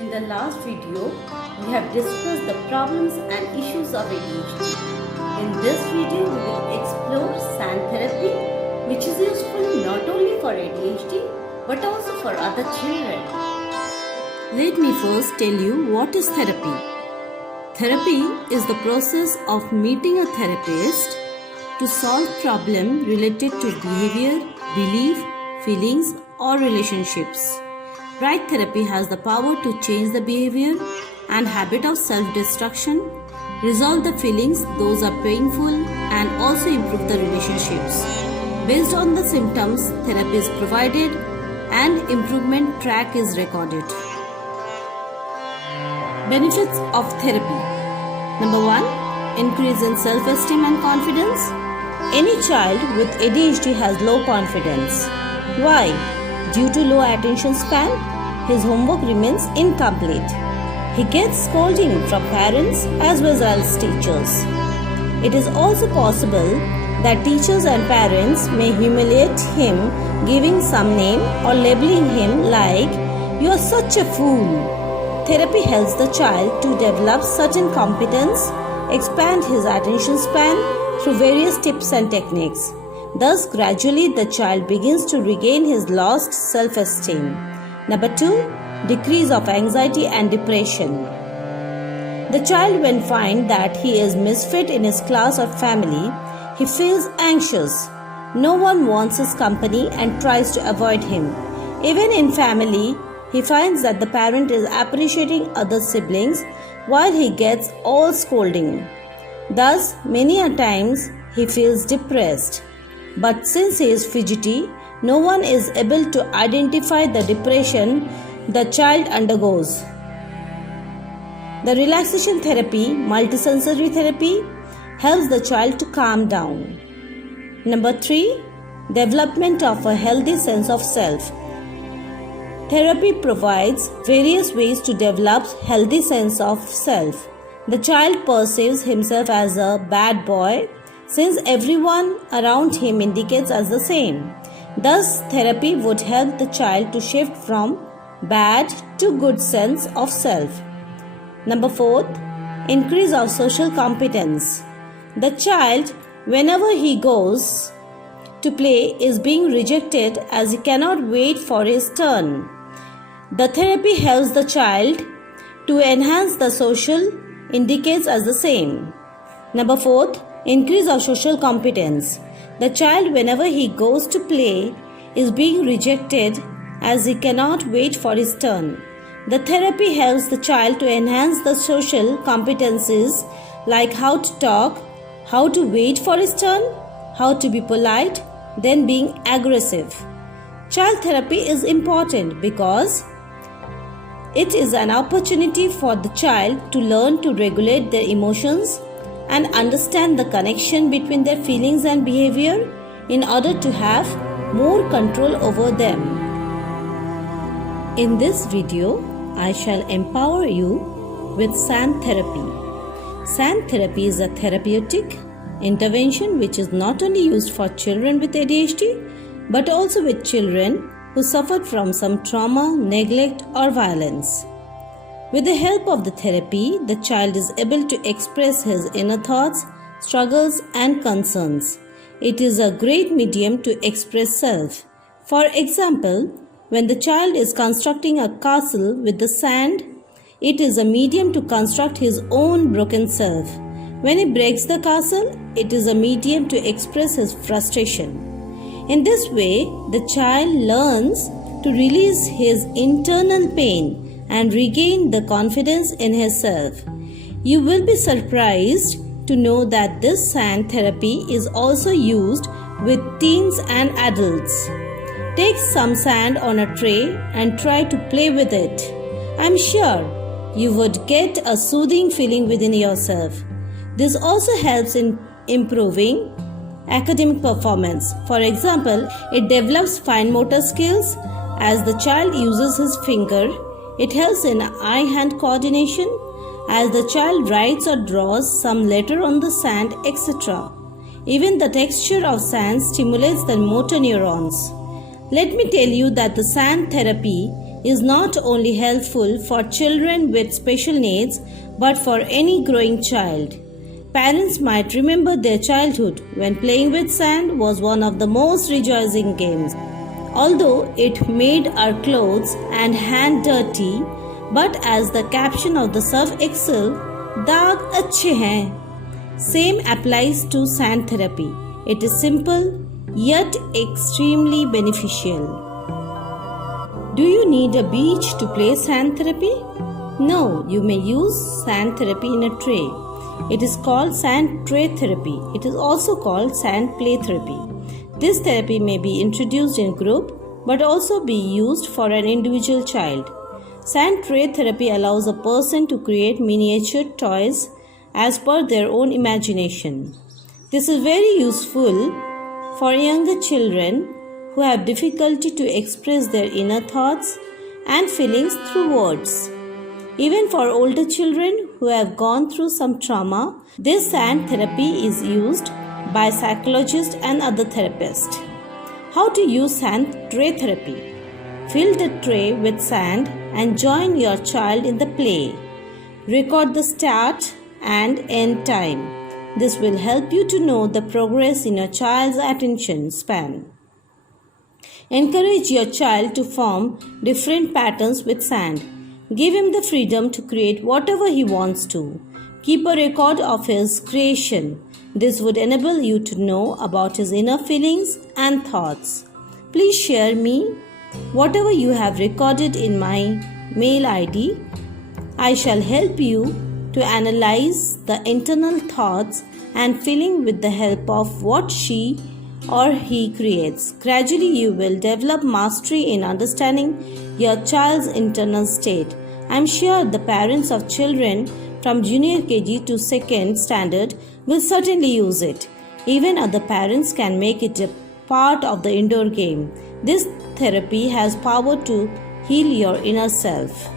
In the last video, we have discussed the problems and issues of ADHD. In this video, we will explore SAND therapy, which is useful not only for ADHD but also for other children. Let me first tell you what is therapy. Therapy is the process of meeting a therapist to solve problems related to behavior, belief, feelings, or relationships. Right therapy has the power to change the behavior and habit of self-destruction, resolve the feelings those are painful, and also improve the relationships. Based on the symptoms, therapy is provided and improvement track is recorded. Benefits of therapy. Number 1. Increase in self-esteem and confidence. Any child with ADHD has low confidence. Why? Due to low attention span, his homework remains incomplete. He gets scolding from parents as well as teachers. It is also possible that teachers and parents may humiliate him, giving some name or labeling him like, "You are such a fool." Therapy helps the child to develop certain competence, expand his attention span through various tips and techniques. Thus, gradually the child begins to regain his lost self-esteem. Number 2. Decrease of anxiety and depression. The child, when finds that he is misfit in his class or family, he feels anxious. No one wants his company and tries to avoid him. Even in family, he finds that the parent is appreciating other siblings while he gets all scolding. Thus, many a times he feels depressed. But since he is fidgety, no one is able to identify the depression the child undergoes. The relaxation therapy, multisensory therapy, helps the child to calm down. Number 3. Development of a healthy sense of self. Therapy provides various ways to develop healthy sense of self. The child perceives himself as a bad boy since everyone around him indicates as the same. Thus, therapy would help the child to shift from bad to good sense of self. Number 4. Increase of social competence. The child, whenever he goes to play, is being rejected as he cannot wait for his turn. The therapy helps the child to enhance the social indicates as the same. Number 4. Increase of social competence. The child, whenever he goes to play, is being rejected as he cannot wait for his turn. The therapy helps the child to enhance the social competencies like how to talk, how to wait for his turn, how to be polite, then being aggressive. Child therapy is important because it is an opportunity for the child to learn to regulate their emotions and understand the connection between their feelings and behavior in order to have more control over them. In this video, I shall empower you with SAND therapy. SAND therapy is a therapeutic intervention which is not only used for children with ADHD but also with children who suffered from some trauma, neglect, or violence. With the help of the therapy, the child is able to express his inner thoughts, struggles, and concerns. It is a great medium to express self. For example, when the child is constructing a castle with the sand, it is a medium to construct his own broken self. When he breaks the castle, it is a medium to express his frustration. In this way, the child learns to release his internal pain and regain the confidence in himself. You will be surprised to know that this SAND therapy is also used with teens and adults. Take some sand on a tray and try to play with it. I'm sure you would get a soothing feeling within yourself. This also helps in improving academic performance. For example, it develops fine motor skills as the child uses his finger. It helps in eye-hand coordination as the child writes or draws some letter on the sand, etc. Even the texture of sand stimulates the motor neurons. Let me tell you that the SAND therapy is not only helpful for children with special needs but for any growing child. Parents might remember their childhood when playing with sand was one of the most rejoicing games. Although it made our clothes and hand dirty, but as the caption of the Surf Excel, daag achhe hain. Same applies to sand therapy. It is simple yet extremely beneficial. Do you need a beach to play sand therapy? No, you may use sand therapy in a tray. It is called sand tray therapy. It is also called sand play therapy. This therapy may be introduced in group but also be used for an individual child. Sand tray therapy allows a person to create miniature toys as per their own imagination. This is very useful for younger children who have difficulty to express their inner thoughts and feelings through words. Even for older children who have gone through some trauma, this sand therapy is used by psychologists and other therapists. How to use sand tray therapy? Fill the tray with sand and join your child in the play. Record the start and end time. This will help you to know the progress in your child's attention span. Encourage your child to form different patterns with sand. Give him the freedom to create whatever he wants to. Keep a record of his creation. This would enable you to know about his inner feelings and thoughts. Please share me whatever you have recorded in my mail ID. I shall help you to analyze the internal thoughts and feeling with the help of what she or he creates. Gradually, you will develop mastery in understanding your child's internal state. I am sure the parents of children from junior KG to second standard will certainly use it. Even other parents can make it a part of the indoor game. This therapy has power to heal your inner self.